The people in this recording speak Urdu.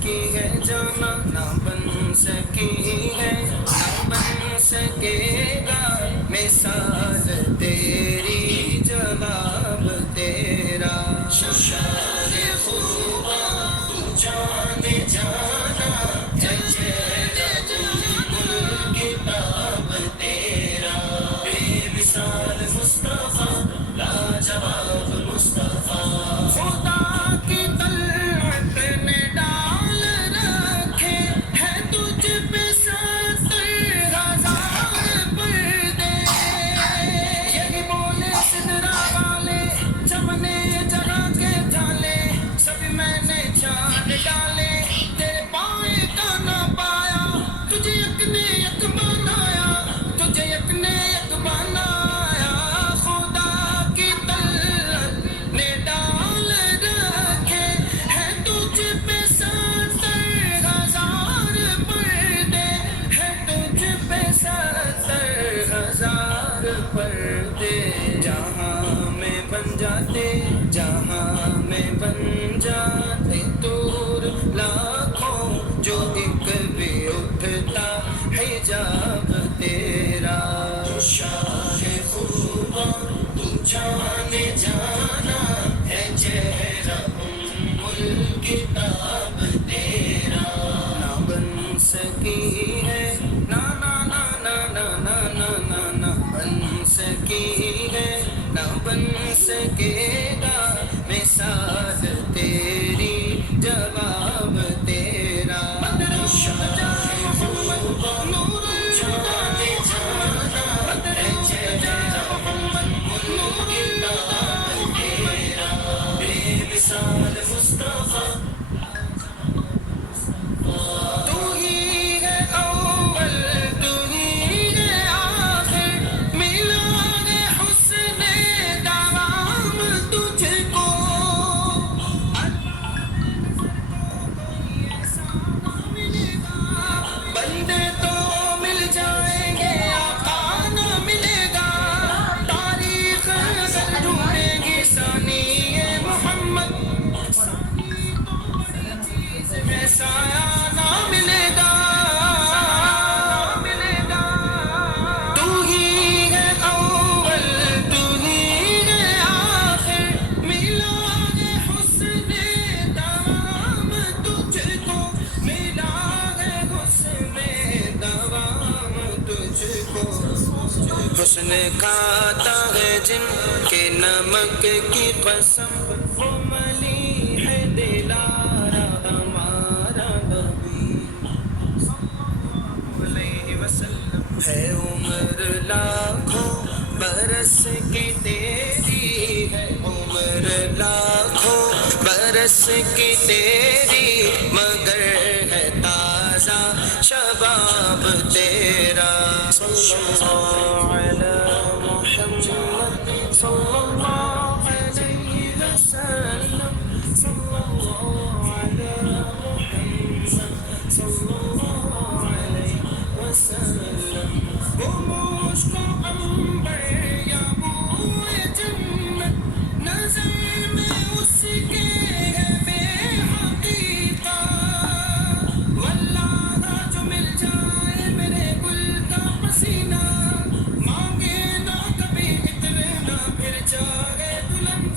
سکی ہے جانا نہ بن سکی ہے نہ بن سکے گا مثال تیری جواب تیرا ششار خوبا تو جانے جانا چچیرا گل کتاب تیرا بے مثال مصطفیٰ لاجواب مصطفیٰ خدا کی طلعت نے ڈال رکھے ہے تجھ پہ ستر ہزار پردے یہی بولے سدرا والے چمنے جگہ کے جالے سبھی میں نے چاند ڈالے تیرے پائے کا نہ پایا تجھے یک نے یک بنایا تجھے یک نے یک بنایا خدا کی طلعت نے ڈال رکھے ہے تجھ پہ ستر ہزار پردے ہے تجھ پہ ستر ہزار پردے جہاں میں بن جاتے دور لاکھوں جو ایک بھی اٹھتا حجاب تیرا شاہ خوبا تو جانے جانا ہے چہرہ الکتاب تیرا نہ بن سکی ہے نہ بن سکی ہے نہ بن سکے گا مثال تیری جواب تیرا شاہ خوبا نور جانے جانا ہے چہرہ الکتاب تیرا بے مثال مصطفیٰ تو ہی ہے اول تو ہی ہے آخر ملا ہے حسن دوام تجھ کو بندے تو مل جائیں گے آقا نہ ملے گا تاریخ ڈھونڈے گی ثانی محمد میں سایہ نہ ملے گا تو ہی ہے اول تو ہی ہے آخر ملا ہے حسن دوام تجھ کو ملا ہے حسن دوام تجھ کو حسن کھاتا ہے جن کے نمک کی قسم وہ ملی ہے دلارا ہمارا نبی علیہ وسلم ہے عمر لاکھوں برس کی تیری ہے عمر لاکھوں برس کی تیری مگر ہے تازہ شباب تیرا صلی اللہ علی محمد صلی اللہ علیہ وسلم صلی اللہ علی محمد صلی اللہ علیہ وسلم وہ مشک و عنبر یا بوئے جنت نظر میں اس کے ہے بے حقیقت واللہ جو مل جائے میرے گل کا پسینہ مانگے نہ کبھی اتنے نہ پھر جائے دلہن